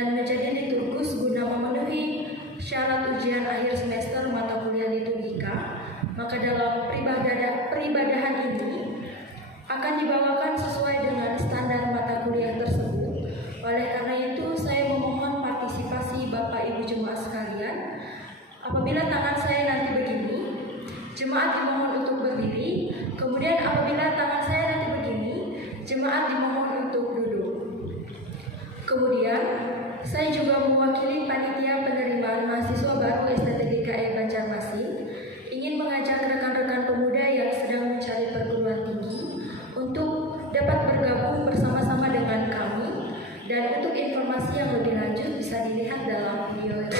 dan menjadi liturgus guna memenuhi syarat ujian akhir semester mata kuliah liturgika, maka dalam peribadahan ini akan dibawakan sesuai dengan standar mata kuliah tersebut. Oleh karena itu, saya memohon partisipasi Bapak Ibu jemaat sekalian. Apabila tangan saya nanti begini, jemaat dimohon untuk berdiri. Kemudian apabila tangan saya nanti begini, jemaat dimohon untuk duduk. Kemudian, saya juga mewakili panitia penerimaan mahasiswa baru STTGKE Banjarmasin, ingin mengajak rekan-rekan pemuda yang sedang mencari perguruan tinggi untuk dapat bergabung bersama-sama dengan kami, dan untuk informasi yang lebih lanjut bisa dilihat dalam video ini.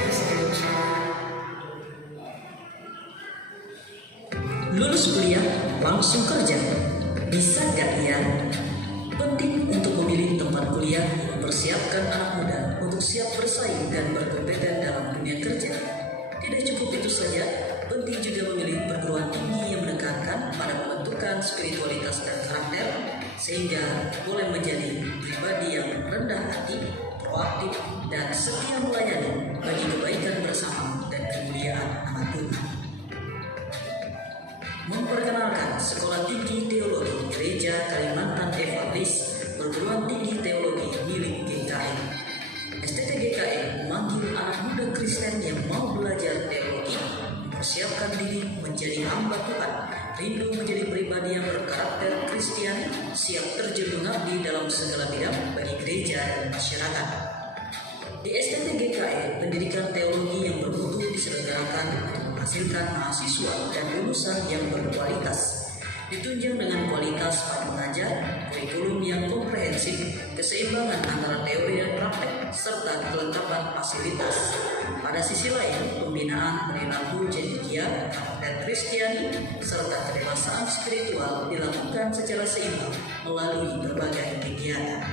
Lulus kuliah langsung kerja, bisa gak ya? Penting untuk memilih tempat kuliah mempersiapkan anak muda untuk siap bersaing dan berkompeten dalam dunia kerja. Tidak cukup itu saja, penting juga memilih perguruan tinggi yang menekankan pada pembentukan spiritualitas dan karakter, sehingga boleh menjadi pribadi yang rendah hati, proaktif, dan setia melayani bagi kebaikan bersama dan kemuliaan nama Tuhan. Memperkenalkan Sekolah Tinggi Teologi Gereja Kalimantan Evangelis, perguruan tinggi teologi milik GKI. STTGKI memanggil anak muda Kristen yang mau belajar teologi, mempersiapkan diri menjadi hamba Tuhan, rindu menjadi pribadi yang berkarakter Kristiani, siap terjun mengabdi dalam segala bidang bagi gereja dan masyarakat. Di STTGKI, pendidikan teologi yang bermutu diselenggarakan untuk menghasilkan mahasiswa dan lulusan yang berkualitas, ditunjang dengan kualitas pada mengajar, kurikulum yang komprehensif, keseimbangan antara teori dan praktek, serta kelengkapan fasilitas. Pada sisi lain, pembinaan perilaku cendekia, karakter Kristiani, serta kedewasaan spiritual dilakukan secara seimbang melalui berbagai kegiatan.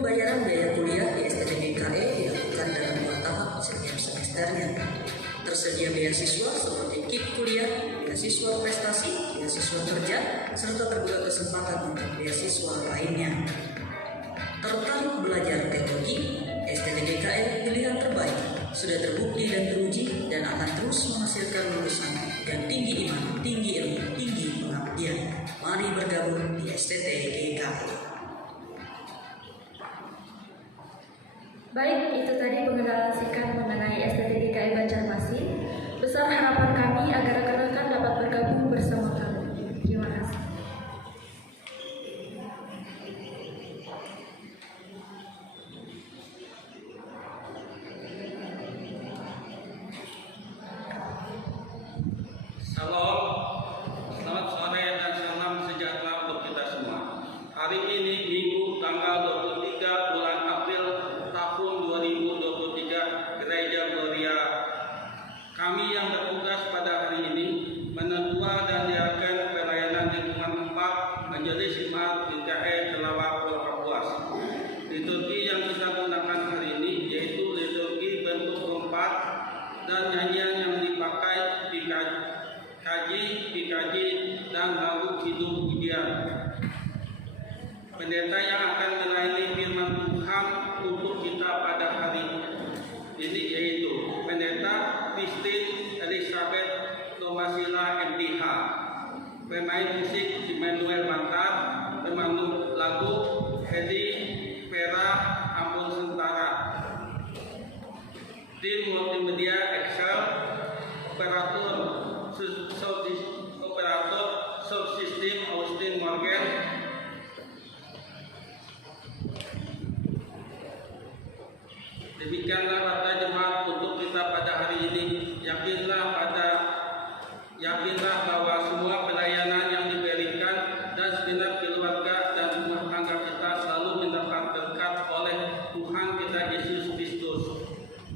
Pembayaran biaya kuliah di STTGKE dilakukan dalam 2 tahap setiap semesternya. Tersedia beasiswa seperti KIP kuliah, beasiswa prestasi, beasiswa kerja, serta terbuka kesempatan untuk beasiswa lainnya. Tertarik belajar teologi? STTGKE pilihan terbaik, sudah terbukti dan teruji, dan akan terus menghasilkan lulusan yang tinggi iman, tinggi ilmu, tinggi pengabdian. Mari bergabung di STTGKE. Baik, itu tadi pengenalan singkat mengenai STTGKI Banjarmasin. Besar harapan kami agar rekan-rekan dapat bergabung bersama kami. Terima kasih. Salam, selamat sore dan salam sejahtera untuk kita semua. Hari ini Minggu tanggal 23 bulan April tahun 2023, Gereja Gloria. Kami yang bertugas pada hari ini menentua dan diadakan pelayanan lingkungan 4 Majelis Jemaat GKE Celawak Pulau Kapuas. Liturgi yang kita gunakan hari ini yaitu liturgi bentuk keempat, dan nyanyian yang dipakai PKJ dan lagu hidup pujian. Pendeta yang akan melayani firman Tuhan untuk kita pada hari ini yaitu Pendeta Christine Elizabeth Thomasila MPH, pemain musik Immanuel Bantar, pemandu lagu Hedi Vera Ambon Sentara, tim multimedia Excel, operator subsistem Austin Morgan. Demikianlah kata jemaat untuk kita pada hari ini. Yakinlah bahwa semua pelayanan yang diberikan dan segenap keluarga dan rumah tangga kita selalu mendapat berkat oleh Tuhan kita Yesus Kristus.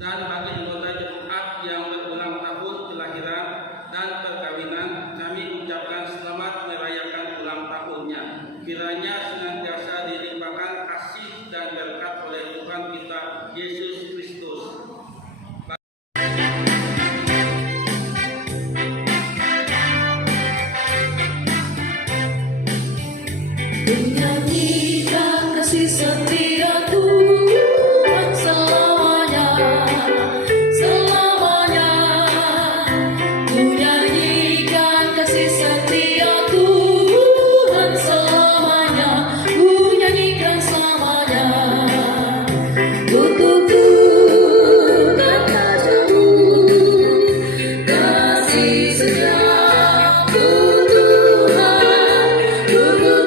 dan bagi anggota jemaat yang berulang tahun kelahiran dan perkawinan, kami ucapkan selamat merayakan ulang tahunnya. Kiranya senantiasa dilimpahkan kasih dan berkat oleh Tuhan kita Yesus Kristus. Menyanyikan kasih setia Tuhan selamanya, selamanya. Menyanyikan kasih setia Tuhan selamanya, menyanyikan selamanya. Untuk Tuhan kasih setia Tuhan, untuk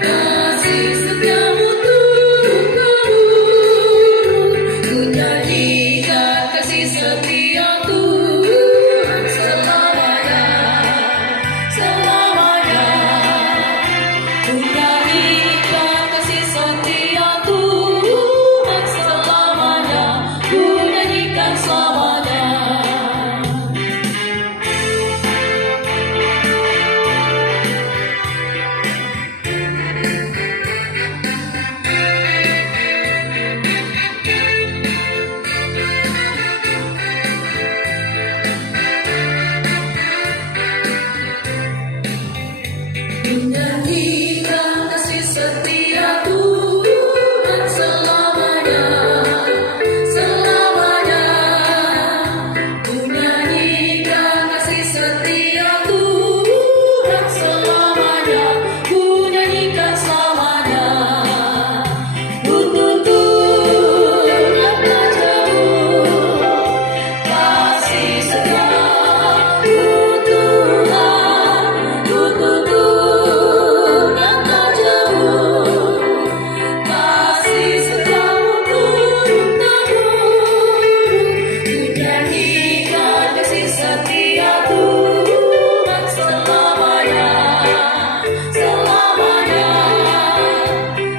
kasih setiamu turun, ku nyanyikan kasih setia Tuhan selamanya, selamanya. Ku nyanyikan kasih setia Tuhan selamanya, ku nyanyikan selamanya. Menyanyikan kasih setia Tuhan selamanya, selamanya. Menyanyikan kasih setia Tuhan selamanya, menyanyikan selamanya. Untuk Tuhan jauh kasih setia Tuhan, untuk Tuhan jauh kasih setiamu turun-temurun. Ku nyanyikan kasih setia Tuhan selamanya, selamanya.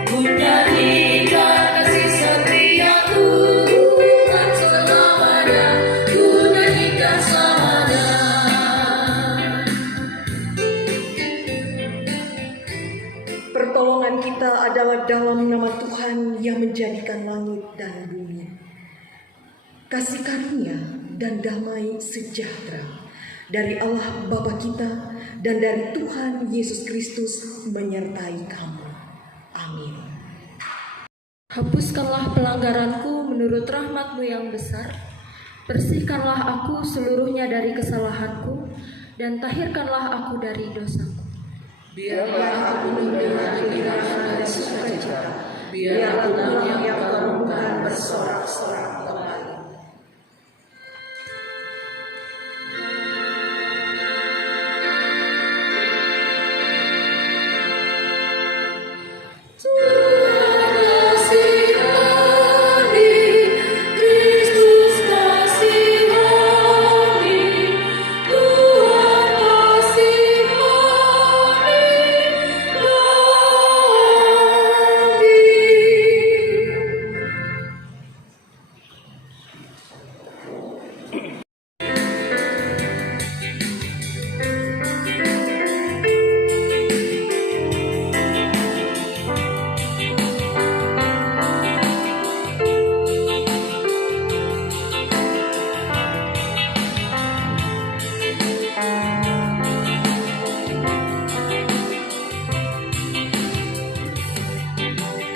Ku nyanyikan kasih setia Tuhan selamanya, ku nyanyikan selamanya. Pertolongan kita adalah dalam nama Tuhan yang menjadikan langit dan bumi. Kasih karunia dan damai sejahtera dari Allah Bapa kita dan dari Tuhan Yesus Kristus menyertai kamu. Amin. Hapuskanlah pelanggaranku menurut rahmat-Mu yang besar. Bersihkanlah aku seluruhnya dari kesalahanku, dan tahirkanlah aku dari dosaku. Biarlah aku penuh dengan kegirangan dan sukacita, biarlah tulang yang perlukan bersorak-sorak kembali. Tuhan kasihani, Kristus kasihani, Tuhan kasihani kami.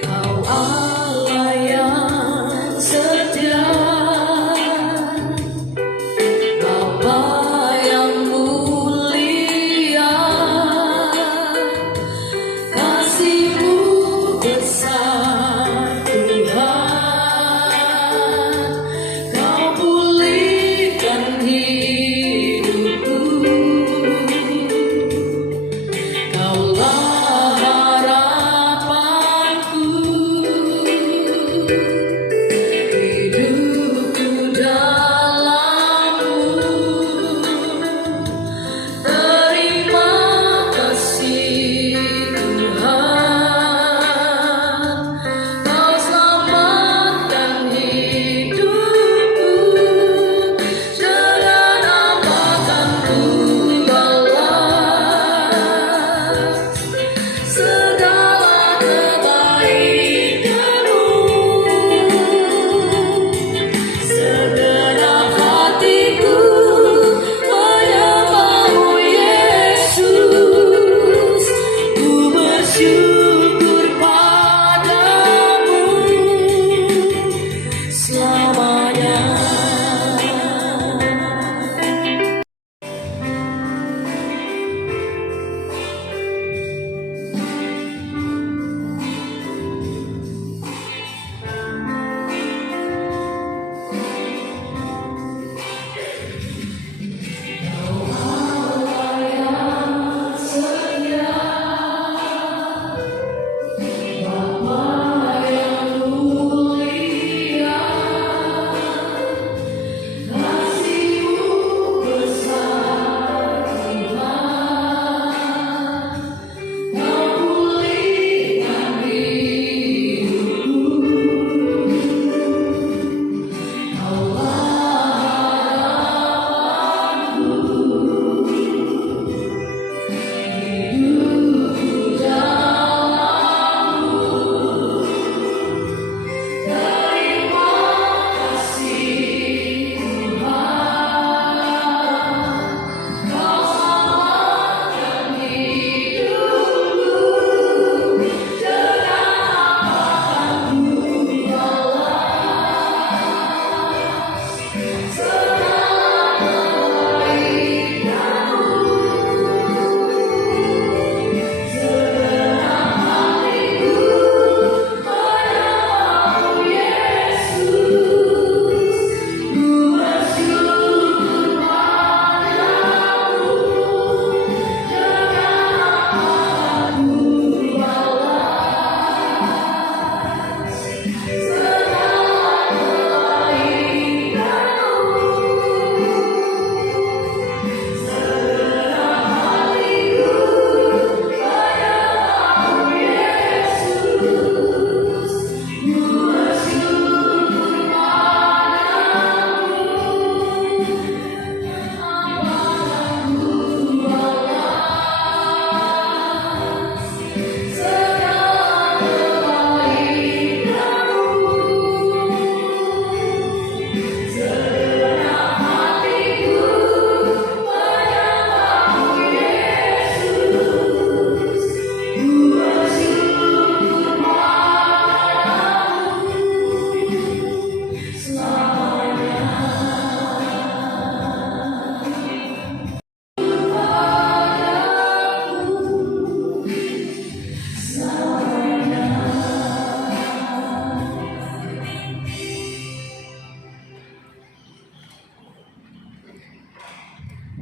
Kau Allah yang setia, Bapa yang mulia, kasih-Mu besar Tuhan, Kau pulihkan hidupku, Kaulah harapanku.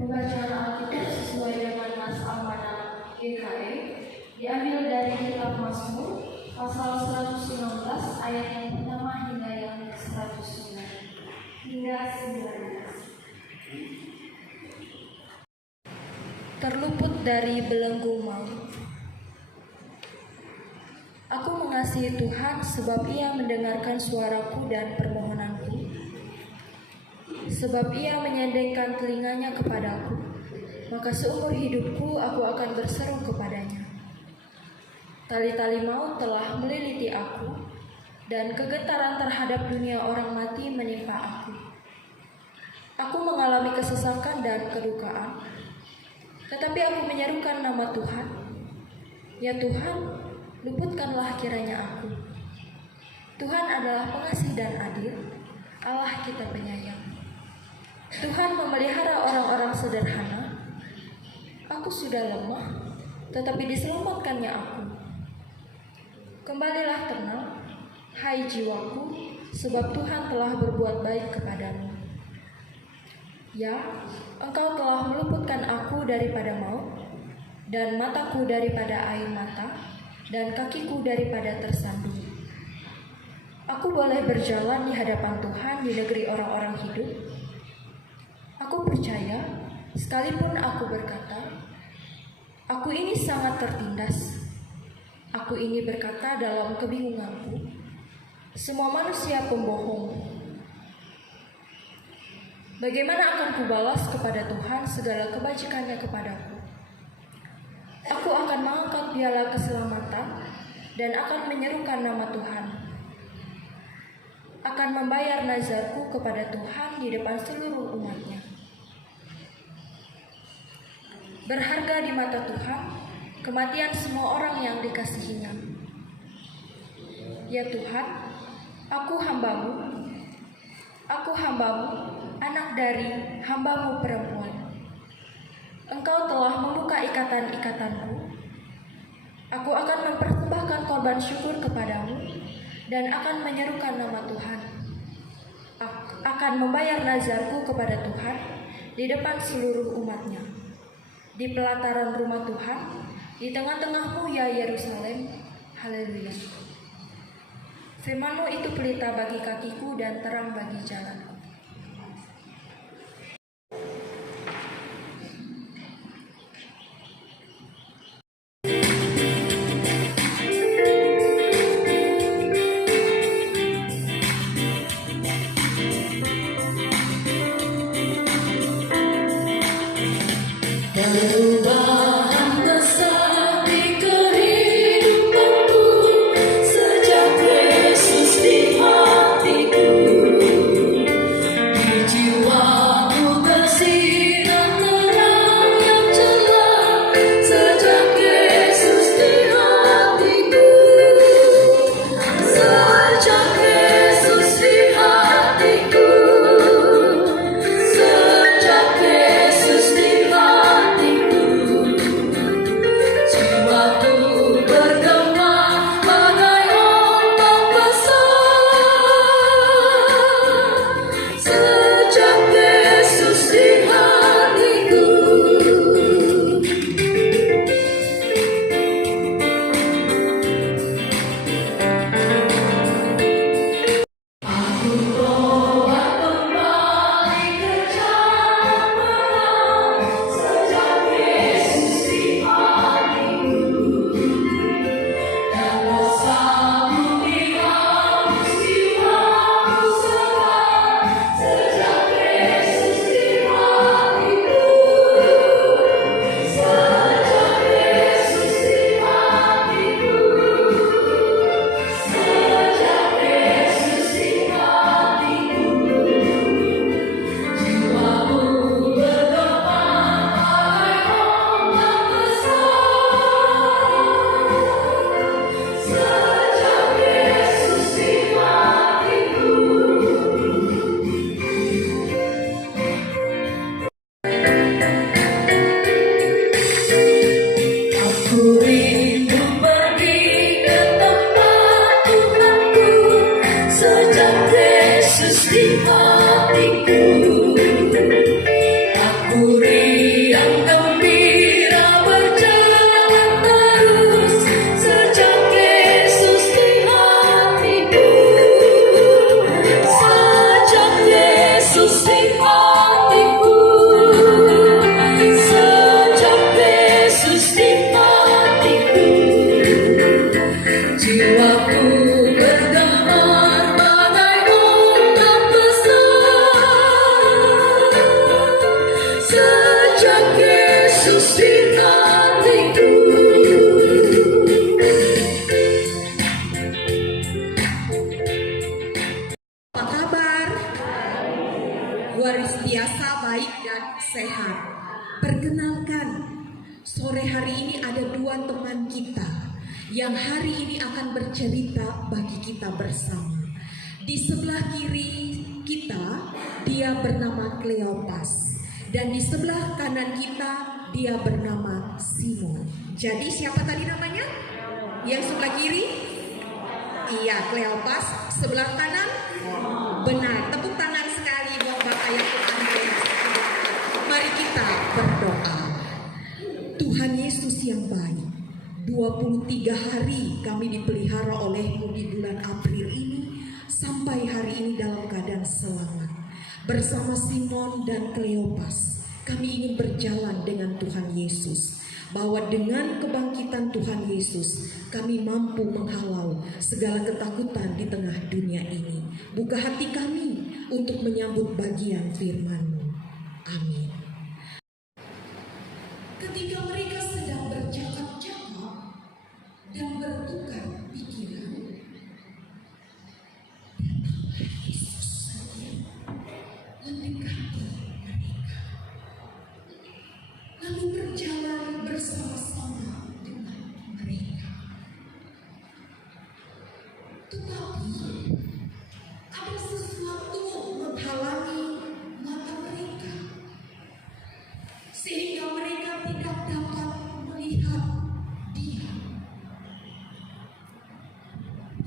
Pembacaan Alkitab sesuai dengan Mas Amanah GKE diambil dari kitab Mazmur pasal 119 ayat yang pertama hingga yang 109 hingga 19. Terluput dari belenggu maut. Aku mengasihi Tuhan sebab Ia mendengarkan suaraku dan permohonanku. Sebab Ia menyandengkan telinganya kepadaku, maka seumur hidupku aku akan berseru kepadanya. Tali-tali maut telah meliliti aku, dan kegetaran terhadap dunia orang mati menimpa aku. Aku mengalami kesesakan dan kedukaan, tetapi aku menyerukan nama Tuhan. Ya Tuhan, luputkanlah kiranya aku. Tuhan adalah pengasih dan adil, Allah kita penyayang. Tuhan memelihara orang-orang sederhana. Aku sudah lemah, tetapi diselamatkannya aku. Kembalilah tenang, hai jiwaku, sebab Tuhan telah berbuat baik kepadamu. Ya, Engkau telah meluputkan aku daripada maut, dan mataku daripada air mata, dan kakiku daripada tersandung. Aku boleh berjalan di hadapan Tuhan di negeri orang-orang hidup. Aku percaya, sekalipun aku berkata, aku ini sangat tertindas. Aku ini berkata dalam kebingunganku, semua manusia pembohong. Bagaimana akan kubalas kepada Tuhan segala kebajikannya kepadaku? Aku akan mengangkat piala keselamatan dan akan menyerukan nama Tuhan. Akan membayar nazarku kepada Tuhan di depan seluruh umatnya. Berharga di mata Tuhan kematian semua orang yang dikasihinya. Ya Tuhan, aku hambamu, anak dari hambamu perempuan. Engkau telah membuka ikatan-ikatanku. Aku akan mempersembahkan korban syukur kepadamu dan akan menyerukan nama Tuhan. Akan membayar nazarku kepada Tuhan di depan seluruh umatnya. Di pelataran rumah Tuhan, di tengah-tengahmu ya Yerusalem. Haleluya. Firman-Mu itu pelita bagi kakiku dan terang bagi jalanku. Perubahan besar di kehidupanku sejak Yesus di hatiku. Di jiwaku bersinar terang yang cerah sejak Yesus di hatiku. Sejak Yesus di hatiku. Sejak Yesus di hatiku. Jiwaku bergema bagai ombak besar. Sejak Yesus di hatiku. Aku tobat kembali ke jalan benar. Sejak Yesus di hatiku. Dan dosaku dihapus, jiwaku segar. Sejak Yesus di hatiku. Sejak Yesus di hatiku. Sejak Yesus di hatiku. Jiwaku bergema bagai ombak besar. Sejak Yesus di hatiku. Aku rindu pergi ke tempat Tuhanku. Sejak Yesus di hatiku. Aku riang gembira berjalan terus. Sejak Yesus di hatiku. Sejak Yesus di hatiku. Sejak Yesus di hatiku. Jiwaku bergemar bagai ombak besar. Sejak Yesus di hatiku. Apa kabar? Luar biasa baik dan sehat. Perkenalkan, sore hari ini ada dua teman kita yang hari ini akan bercerita bagi kita bersama. Di sebelah kiri kita, dia bernama Kleopas. Dan di sebelah kanan kita, dia bernama Simon. Jadi siapa tadi namanya? Yang sebelah kiri? Iya, Kleopas. Sebelah kanan? Benar, tepuk tangan sekali buat Bapak yang Andreas. Mari kita berdoa. Tuhan Yesus yang baik, 23 hari kami dipelihara oleh-Mu di bulan April ini sampai hari ini dalam keadaan selamat. Bersama Simon dan Kleopas, kami ingin berjalan dengan Tuhan Yesus. Bahwa dengan kebangkitan Tuhan Yesus, kami mampu menghalau segala ketakutan di tengah dunia ini. Buka hati kami untuk menyambut bagian firman-Mu. Amin. Ketika mereka sedang bercakap-cakap dan bertukar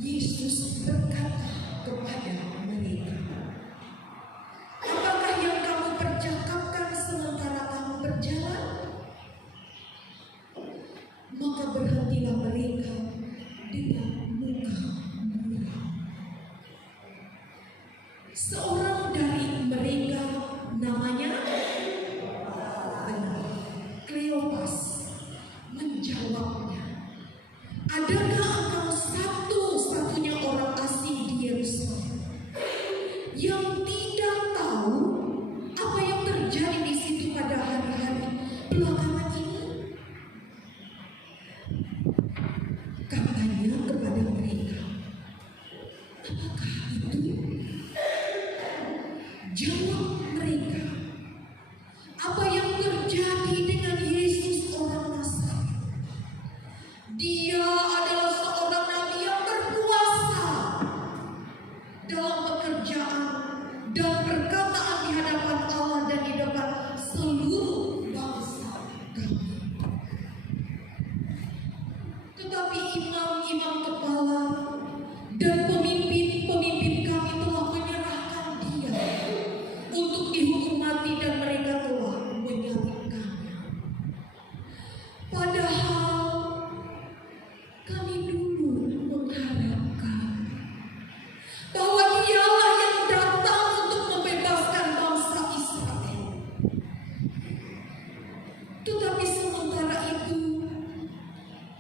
Yesus berkata kepada mereka, "Apakah yang kamu percakapkan sementara kamu berjalan?" Maka berhentilah mereka dengan muka muram. Seorang dari mereka, namanya Kleopas, menjawabnya, "Adakah engkau satu-satunya orang asing di Yerusalem yang tidak tahu apa yang terjadi di situ pada hari-hari belakangan ini?" Katanya kepada mereka, "Apakah itu?" Jawab mereka, "Apa yang terjadi dengan Yesus orang Nazaret? Dia adalah seorang nabi yang berkuasa dalam pekerjaan dan perkataan di hadapan Allah dan di depan seluruh bangsa kami. Tetapi imam-imam kepala dan pemimpin-pemimpin kami telah menyerahkan dia untuk dihukum mati dan mereka telah menyalibkannya. Padahal kami dulu mengharapkan bahwa dialah yang datang untuk membebaskan bangsa Israel. Tetapi sementara itu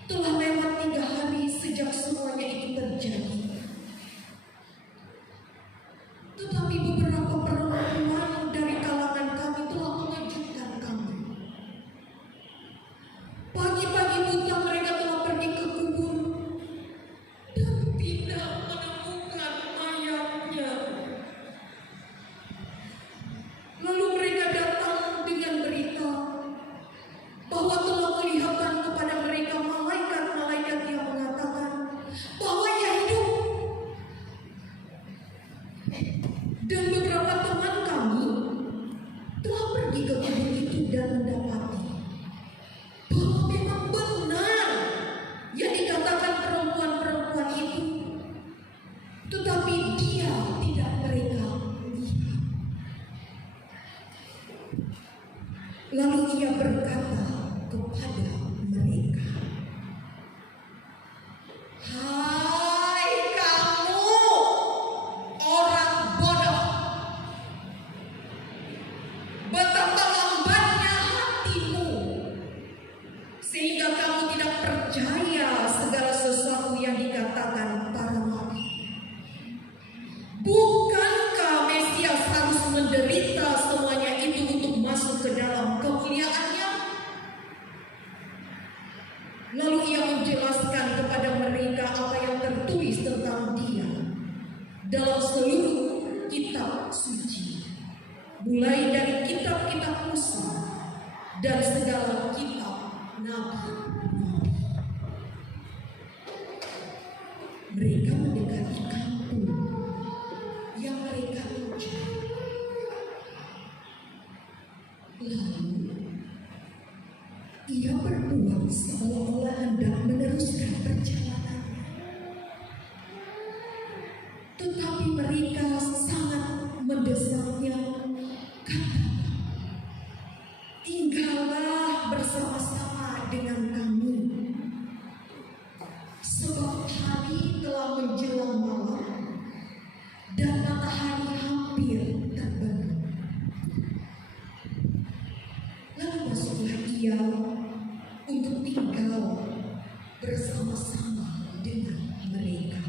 telah lewat 3 hari sejak semuanya itu terjadi. Tetapi beberapa perempuan dari kalangan kami telah mengejutkan kami. Pagi-pagi buta mereka telah pergi ke kubur dan tidak menemukan mayatnya. Lalu mereka datang dengan berita bahwa telah kelihatan kepada mereka malaikat-malaikat yang mengatakan bahwa ia hidup. Dan beberapa teman kami telah pergi ke kubur itu dan mendapati bahwa memang benar yang dikatakan perempuan-perempuan itu, tetapi dia tidak mereka lihat. Lalu ia berkata kepada mereka, "Hai kamu orang bodoh, betapa lambatnya hatimu sehingga kamu tidak percaya segala sesuatu yang dikatakan para nabi. Bukankah Mesias harus menderita semuanya itu untuk masuk ke dalam kemuliaannya?" Lalu ia menjelaskan kepada mereka apa yang tertulis tentang dia dalam seluruh kitab suci, mulai dari kitab-kitab Musa dan segala kitab nabi-nabi. Mereka mendekati kampung yang mereka tuju. Lalu ia berbuat seolah-olah hendak meneruskan perjalanannya. Tetapi mereka sangat mendesaknya, kata, "Tinggallah bersama-sama dengan kami, sebab hari telah menjelang malam dan matahari hampir terbenam." Lalu masuklah ia untuk tinggal bersama-sama dengan mereka.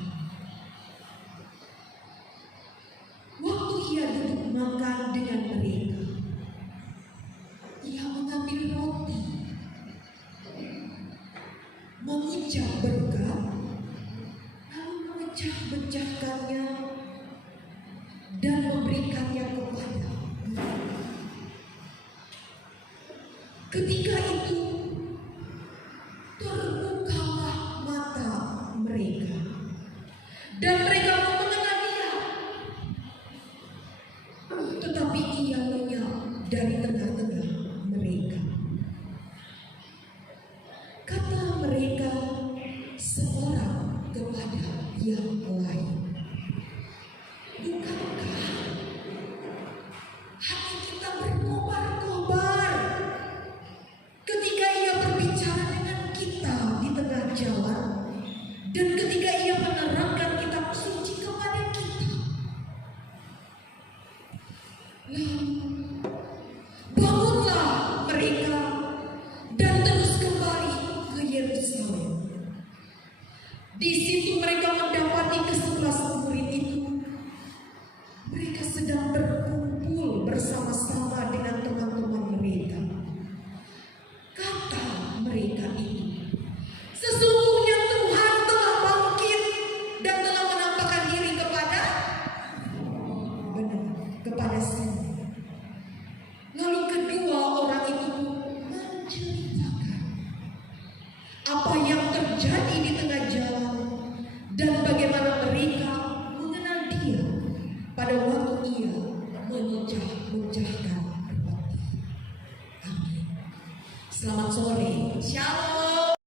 Waktu ia duduk makan dengan mereka, ia mengambil roti, mengucap berkat, lalu memecah-mecahkannya dan memberikannya kepada mereka. Ketika itu terbukalah mata mereka dan mereka mengenal dia. Tetapi ia lenyap dari tengah-tengah mereka. Kata mereka seorang kepada yang lain. Bukankah hati kita berkobar-kobar ketika Ia berbicara dengan kita di tengah jalan, dan ketika Ia menerangkan kitab suci kepada kita? Lalu bangunlah mereka dan terus kembali ke Yerusalem. Di situ mereka mendapati ke-11 murid itu. Mereka sedang berkumpul bersama-sama dengan teman-teman mereka. Kata mereka itu, sesungguhnya Tuhan telah bangkit dan telah menampakkan diri kepada saya. Lalu kedua orang itu menceritakan apa yang terjadi di tengah jalan dan bagaimana mereka mengenal Dia pada waktu Ia memecah-mecahkan roti. Amin. Selamat sore. Shalom.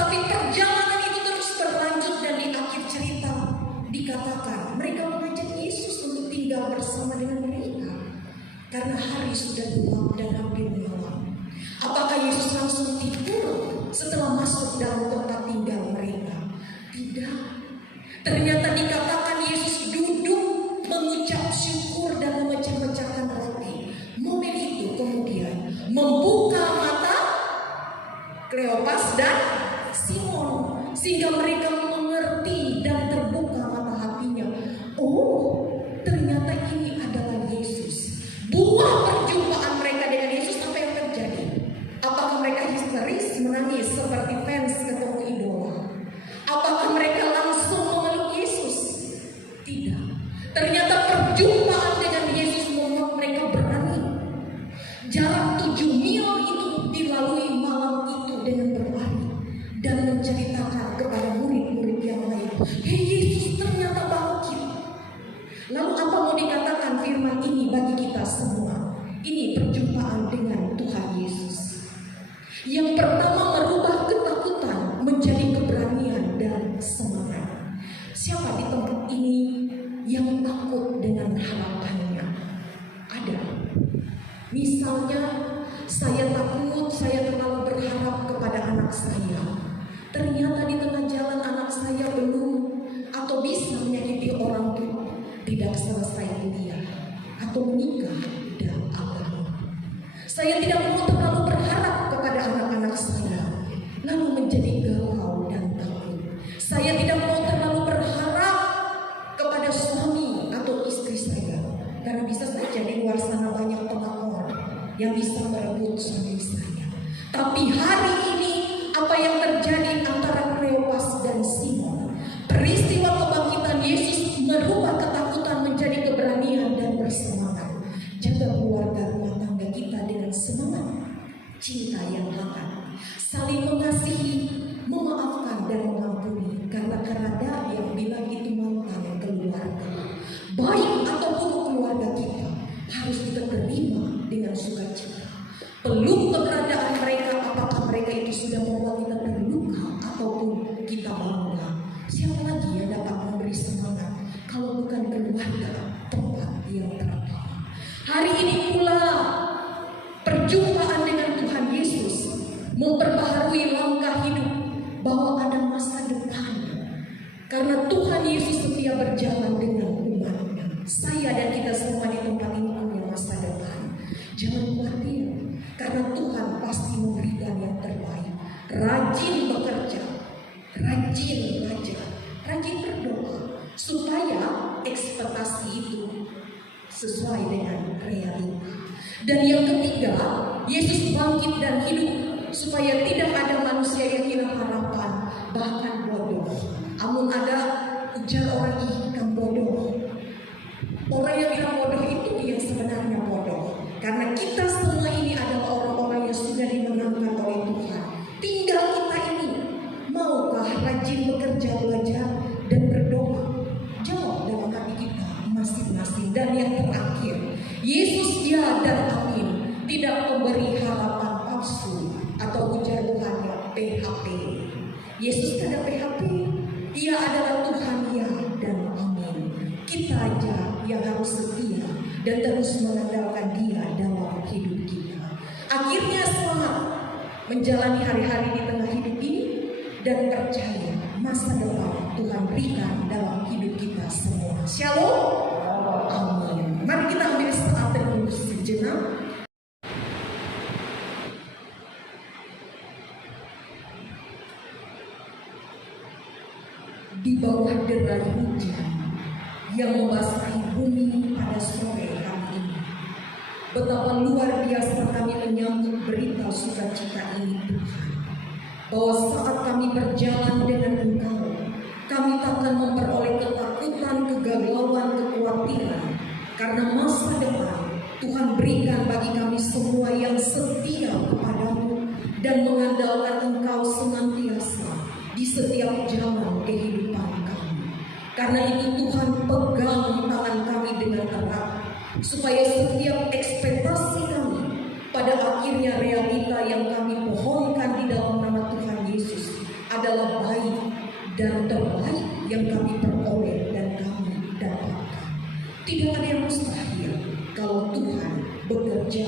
Tetapi perjalanan itu terus berlanjut dan di akhir cerita dikatakan mereka mengajak Yesus untuk tinggal bersama dengan mereka karena hari sudah gelap dan hampir malam. Apakah Yesus langsung tidur setelah masuk dalam tempat tinggal mereka? Tidak. Ternyata dikatakan Yesus duduk mengucap syukur dan memecah-mecahkan roti. Momen itu kemudian membuka mata Kleopas dan Simon sehingga mereka mengerti dan terbuka mata hatinya. Oh, ternyata ini adalah Yesus. Buah perjumpaan mereka dengan Yesus, apa yang terjadi? Apakah mereka histeris menangis seperti fans ketemu idola? Apakah mereka langsung memeluk Yesus? Tidak. Ternyata perjumpaan dengan Yesus membuat mereka berani. Jarak 7 mil itu dilalui malam itu dengan berlari dan menceritakan kepada murid-murid yang lain, "Hei, Yesus ternyata bangkit." Lalu apa mau dikatakan firman ini bagi kita semua? Ini perjumpaan dengan Tuhan Yesus. Yang pertama, merubah ketakutan menjadi keberanian dan semangat. Siapa di tempat ini yang takut dengan harapannya? Ada. Misalnya, saya takut, saya terlalu berharap kepada anak saya. Ternyata di tengah jalan anak saya belum atau bisa menyakiti orang tua, tidak selesai kuliah atau menikah dan agama. Saya tidak mau terlalu berharap kepada anak-anak saya, lalu menjadi galau dan takut. Saya tidak mau terlalu berharap kepada suami atau istri saya, karena bisa saja di luar sana banyak pelakor yang bisa merebut suami saya. Tapi hari ini apa yang terjadi antara Kleopas dan Simon? Peristiwa kebangkitan Yesus merubah ketakutan menjadi keberanian dan bersemangat. Jaga keluarga rumah tangga kita dengan semangat, cinta yang hangat, saling mengasihi, memaafkan dan mengampuni. Karena ada yang bilang itu mantan keluarga. Baik ataupun keluarga kita harus kita terima dengan sukacita. Peluk keberadaan mereka, apakah mereka itu sudah membuat kita terluka ataupun kita bangga. Siapa lagi yang dapat memberi semangat kalau bukan keluarga, tempat yang terutama. Hari ini pula perjumpaan dengan Tuhan Yesus memperbaharui langkah hidup bahwa ada masa depan. Karena Tuhan Yesus setia berjalan dengan umatnya. Saya dan kita semua di tempat ini punya masa depan. Jangan khawatir, karena Tuhan pasti memberikan yang terbaik. Rajin bekerja, rajin belajar, rajin berdoa, supaya ekspektasi itu sesuai dengan realita. Dan yang ketiga, Yesus bangkit dan hidup supaya tidak ada manusia yang hilang harapan, bahkan bodoh. Amun ada ujar orang ikan bodoh. Orang yang bilang bodoh itu yang sebenarnya bodoh. Karena kita semua ini adalah orang-orang yang sudah dimenangkan oleh Tuhan. Tinggal kita ini, maukah rajin bekerja, belajar, dan berdoa? Jawab dalam hati kita masing-masing. Dan yang terakhir, Yesus ya dan amin, tidak memberi harapan palsu atau ujar-ujarnya PHP. Yesus tidak ada PHP. Ia adalah Tuhan ya dan amin. Kita aja yang harus setia dan terus mengandalkan Dia dalam hidup kita. Akhirnya selamat menjalani hari-hari di tengah hidup ini dan percaya masa depan Tuhan berikan dalam hidup kita semua. Shalom. Amin. Mari kita ambil saat teduh sejenak. Di bawah derai hujan yang membasahi bumi pada sore hari ini, betapa luar biasa kami menyambut berita sukacita ini Tuhan, bahwa saat kami berjalan dengan Engkau, kami takkan memperoleh ketakutan, kegalauan, kekhawatiran, karena masa depan Tuhan berikan bagi kami semua yang setia kepadamu dan mengandalkan Engkau senantiasa di setiap zaman kehidupan kami. Karena itu Tuhan pegang tangan kami dengan erat, supaya setiap ekspektasi kami pada akhirnya realita yang kami pohonkan di dalam nama Tuhan Yesus Tidak ada yang mustahil kalau Tuhan bekerja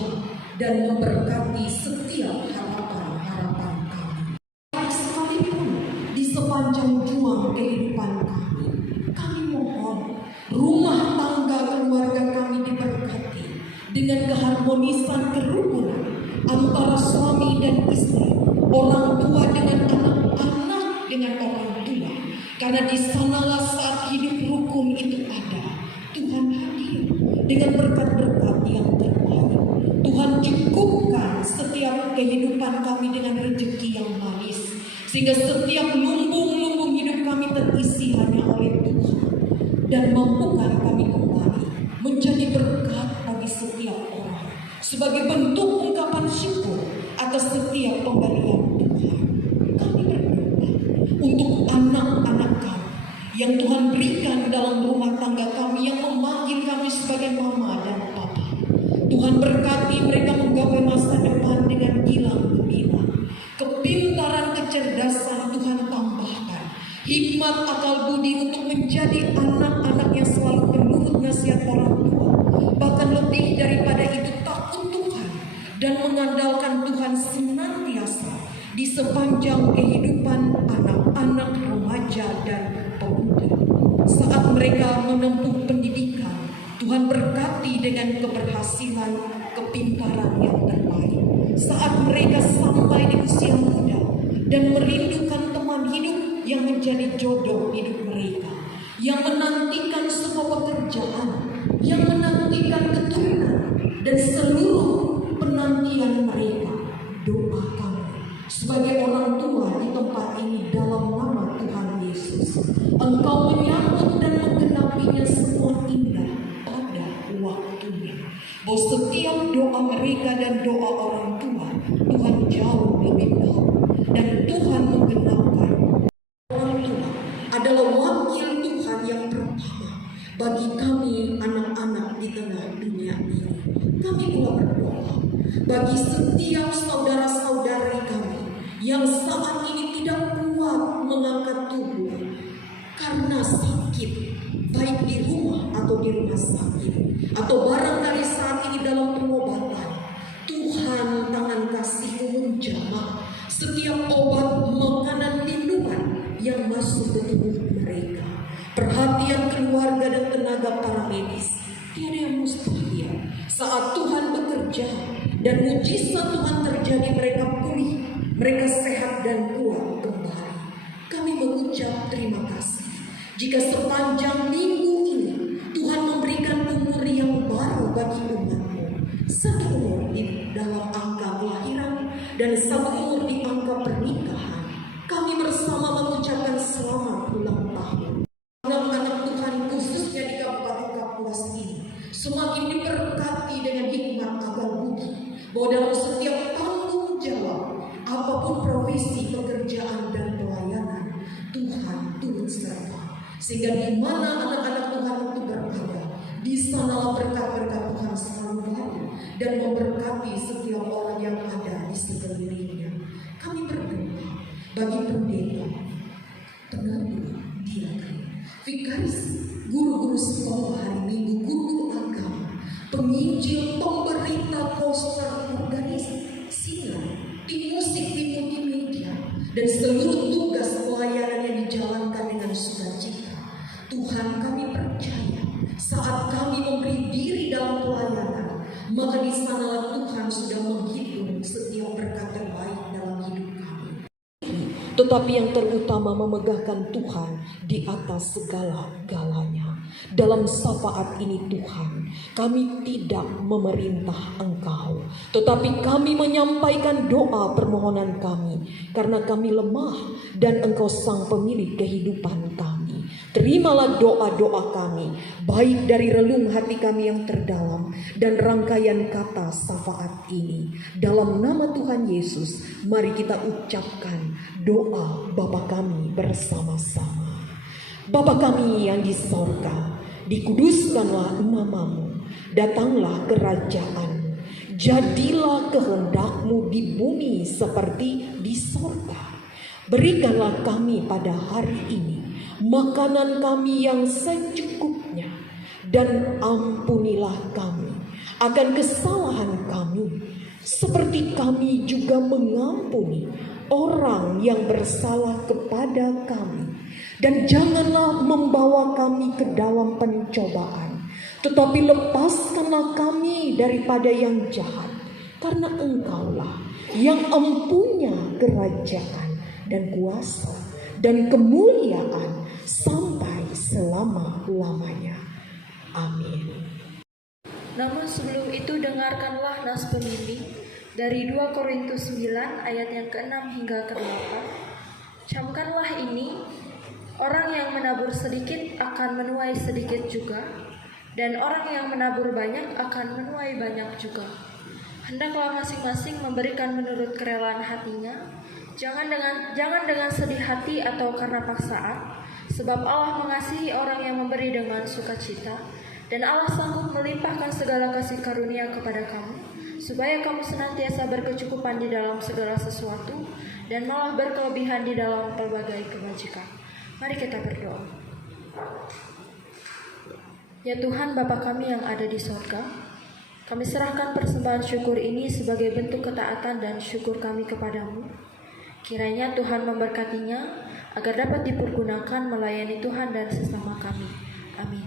dan memberkati setiap harapan-harapan kami. Sekalipun di sepanjang juang kehidupan kami mohon rumah tangga keluarga kami diberkati dengan keharmonisan kerukunan antara suami dan istri, orang tua dengan anak-anak dengan orang tua. Karena di sanalah saat hidup rukun itu ada. Tuhan hadir dengan berkat-berkat yang terbaik. Tuhan cukupkan setiap kehidupan kami dengan rezeki yang manis, sehingga setiap lumbung-lumbung hidup kami terisi hanya oleh Tuhan, dan mampukan kami kembali menjadi berkat bagi setiap orang sebagai bentuk ungkapan syukur atas setiap pemberian Tuhan. Kami berdoa untuk anak-anak kami yang Tuhan berikan dalam rumah tangga kami, yang memanggil kami sebagai mama dan papa. Tuhan berkati mereka menggapai masa depan dengan gilang gembira. Kepintaran, kecerdasan Tuhan tambahkan, hikmat, akal budi untuk menjadi anak-anak yang selalu menurut nasihat orang tua. Bahkan lebih daripada itu, takut Tuhan dan mengandalkan Tuhan senantiasa di sepanjang kehidupan anak-anak remaja dan pemuda. Saat mereka menempuh pendidikan, Tuhan berkati dengan keberhasilan, kepintaran yang terbaik. Saat mereka sampai di usia muda dan merindukan teman hidup yang menjadi jodoh hidup mereka, yang menantikan sebuah pekerjaan, yang menantikan keturunan dan seluruh penantian mereka, doa kami sebagai orang tua di tempat ini dalam nama Tuhan Yesus, Engkau menyambut dan menggenapinya semua indah pada waktunya. Bahwa setiap doa mereka dan doa orang tua, Tuhan jauh lebih tahu, dan Tuhan menggenapkan. Orang tua adalah wakil Tuhan yang pertama bagi kami anak-anak di tengah dunia ini. Kami pula berdoa bagi setiap saudara-saudari kami yang saat ini tidak kuat mengangkat tubuh karena sakit, baik di rumah atau di rumah sakit, atau barangkali saat ini dalam pengobatan. Tuhan, tangan kasih-Mu menjamah setiap obat, makanan, minuman yang masuk ke tubuh mereka. Perhatian keluarga dan tenaga para medis, tiada yang mustahil. Saat Tuhan bekerja dan mujizat Tuhan terjadi, mereka pulih, mereka sehat dan kuat kembali. Kami mengucap terima kasih jika sepanjang minggu ini Tuhan memberikan umur yang baru bagi umat-Mu. Satu umur di dalam angka kelahiran dan satu umur di angka pernikahan. Kami bersama mengucapkan selamat ulang tahun. Anak-anak Tuhan khususnya di Kabupaten Kapuas ini semakin diberkati dengan hikmat akal budi, bahwa dalam setiap tanggung jawab, apapun profesi, pekerjaan dan pelayanan, Tuhan turut serta, sehingga di mana anak-anak Tuhan itu berada, di sanalah berkat-berkat Tuhan selalu hadir dan memberkati setiap orang yang ada di sekelilingnya. Kami berdoa bagi pendeta, pengajar, diaken, vikaris, guru-guru sekolah hari Minggu, guru agama, penginjil, pemberita, poster, organisasi, tim musik, tim multimedia, dan seluruh tugas pelayanan yang dijalankan dengan sukacita. Tuhan, kami percaya saat kami memberi diri dalam pelayanan, maka di sanalah Tuhan sudah menghitung setiap berkat terbaik dalam hidup kami. Tetapi yang terutama memegahkan Tuhan di atas segala-galanya. Dalam syafaat ini Tuhan, kami tidak memerintah Engkau, tetapi kami menyampaikan doa permohonan kami, karena kami lemah dan Engkau sang pemilik kehidupan kami. Terimalah doa-doa kami, baik dari relung hati kami yang terdalam dan rangkaian kata syafaat ini. Dalam nama Tuhan Yesus, mari kita ucapkan doa Bapa kami bersama-sama. Bapa kami yang di sorga, dikuduskanlah namamu, datanglah kerajaan, jadilah kehendak-Mu di bumi seperti di sorga. Berikanlah kami pada hari ini makanan kami yang secukupnya, dan ampunilah kami akan kesalahan kami, seperti kami juga mengampuni orang yang bersalah kepada kami. Dan janganlah membawa kami ke dalam pencobaan, tetapi lepaskanlah kami daripada yang jahat. Karena Engkaulah yang empunya kerajaan dan kuasa dan kemuliaan sampai selama-lamanya. Amin. Namun sebelum itu dengarkanlah nas pembimbing dari 2 Korintus 9 ayat yang ke-6 hingga ke-8. Camkanlah ini, orang yang menabur sedikit akan menuai sedikit juga, dan orang yang menabur banyak akan menuai banyak juga. Hendaklah masing-masing memberikan menurut kerelaan hatinya, jangan dengan sedih hati atau karena paksaan, sebab Allah mengasihi orang yang memberi dengan sukacita, dan Allah sanggup melimpahkan segala kasih karunia kepada kamu, supaya kamu senantiasa berkecukupan di dalam segala sesuatu, dan malah berkelebihan di dalam pelbagai kebajikan. Mari kita berdoa. Ya Tuhan Bapa kami yang ada di sorga, kami serahkan persembahan syukur ini sebagai bentuk ketaatan dan syukur kami kepadamu. Kiranya Tuhan memberkatinya agar dapat dipergunakan melayani Tuhan dan sesama kami. Amin.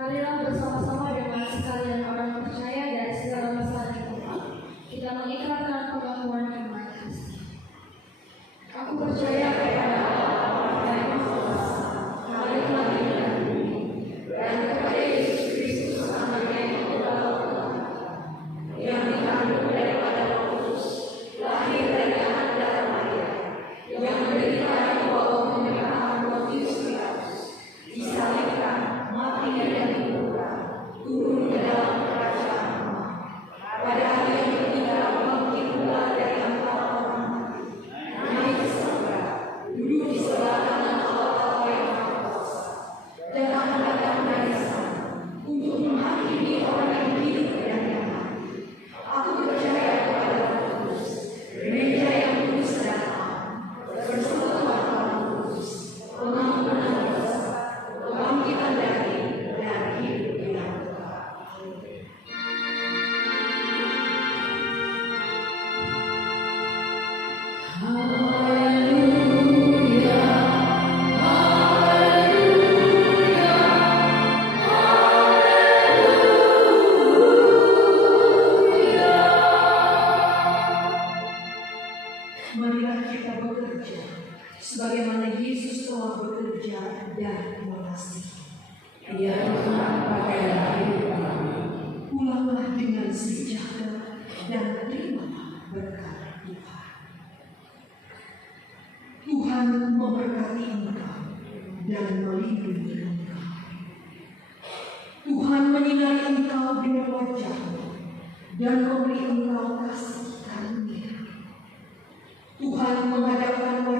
Marilah bersama-sama dengan sekalian orang percaya dari segala masalah kita mengikrarkan pengakuan iman kasih. Aku percaya kepada Allah yang Maha Kuasa, Khalik langit dan bumi, dan kepada Yesus Kristus anaknya yang tunggal yang dikandung daripada Roh Kudus, lahir dari anak darah Maria, yang menderita di bawah pemerintahan Pontius Pilatus, disalibkan, mati dan dikuburkan, turun ke dalam kerajaan Allah. Pada hari yang ketiga bangkit pula dari antara orang mati, naik ke surga, duduk di sebelah kanan Allah yang Maha Kuasa, dan akan datang dari sana untuk menghakimi orang yang hidup dan yang mati. Aku percaya kepada Roh Kudus, gereja yang kudus dan am, persekutuan orang kudus, pengampunan dosa, kebangkitan dari dan hidup yang kekal. Marilah kita bekerja sebagaimana Yesus telah bekerja dan mengasihi. Ia Tuhan pakaian hidup kami. Pulanglah dengan sejahtera dan terimalah berkat Tuhan. Tuhan memberkati engkau dan melindungi engkau. Tuhan menyinari engkau dengan wajah-Nya dan memberi engkau kasih karunia. Tuhan menghadapkan wajah